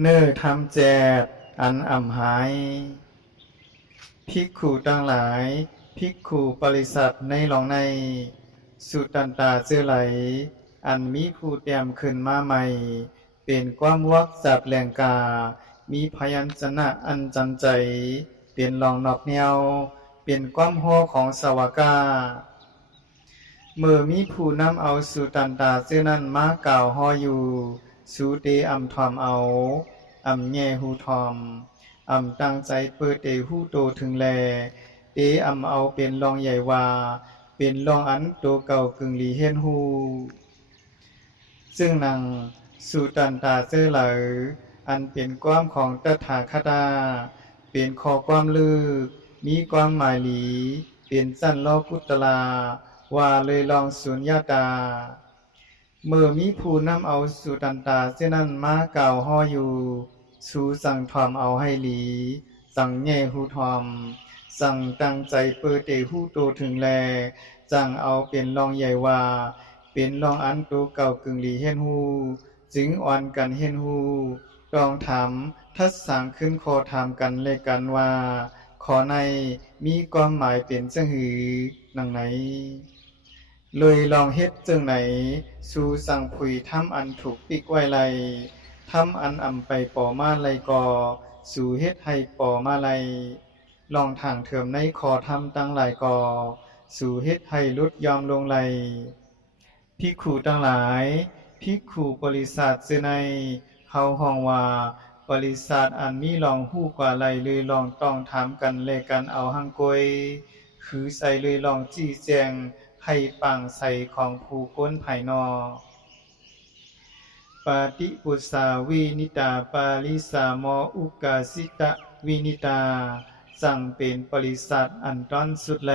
เน้อทำแจดอันอ่ำหายภิกขุทั้งหลายภิกขุปริษัทในหลองในสุตันตาเจือไหลอันมีผู้เตรียมขึ้นมาใหม่เป็นความวักจากแหล่งกามีพยัญชนะอันจำใจเป็นรองนอกแนวเป็นความโหของสวากาเมื่อมีผู้นำเอาสุตันตาเจือนั้นมากล่าวฮออยู่สูเตอำทอมเอาอำแย่หูทอมอำตั้งใจเปิดเตหูโตถึงแลเตอำเอาเป็นรองใหญ่ว่าเป็นรองอันโตเก่ากึ่งหลีเฮียนหูซึ่งนางสุตันตาเจอเหลออันเป็นความของตถาคตาเป็นข้อความลึกมีความหมายหลีเป็นสั้นโลกุตลาว่าเลยลองสุญญาตาเมื่อมีผู้นำเอาสุตันตาเช่นนั้นมากล่าวฮ้ออยู่สูสั่งทอมเอาให้หลีสั่งแง่หูทอมสั่งตั้งใจเปิดเตหูโตถึงแลจังเอาเป็นรองใหญ่ว่าเป็นรองอันโตเก่ากึ่งหลีเฮียนฮูจึงอ่อนกันเฮียนฮูลองถามทัดสั่งขึ้นคอถามกันเลยกันว่าขอในมีความหมายเป็นจังหือนังไหนเลยลองเฮ็ดจังไหนสู่สั่งผุยทำอันถูกปิกไว้ไลทำอันอำไปปอมาไลกอสู่เฮ็ดให้ปอมาไลลองทางเถิมในคอทำตั้งหลายกอสู่เฮ็ดให้ลดยอมลงไลภิกขุทั้งหลายภิกขุบริษัทซื่อในเฮาฮ้องว่าบริษัทอันมีลองฮู้กว่าไลเลยลองต้องถามกันและกันเอาหังกวยคือใส่เลยลองจี้แจงให้ปังใส่ของผู้คนภายนอกปาติปุสสาวินิตาปาลิสามออุกาสิตะวินิตาสั่งเป็นปริษัทอันต้นสุดแล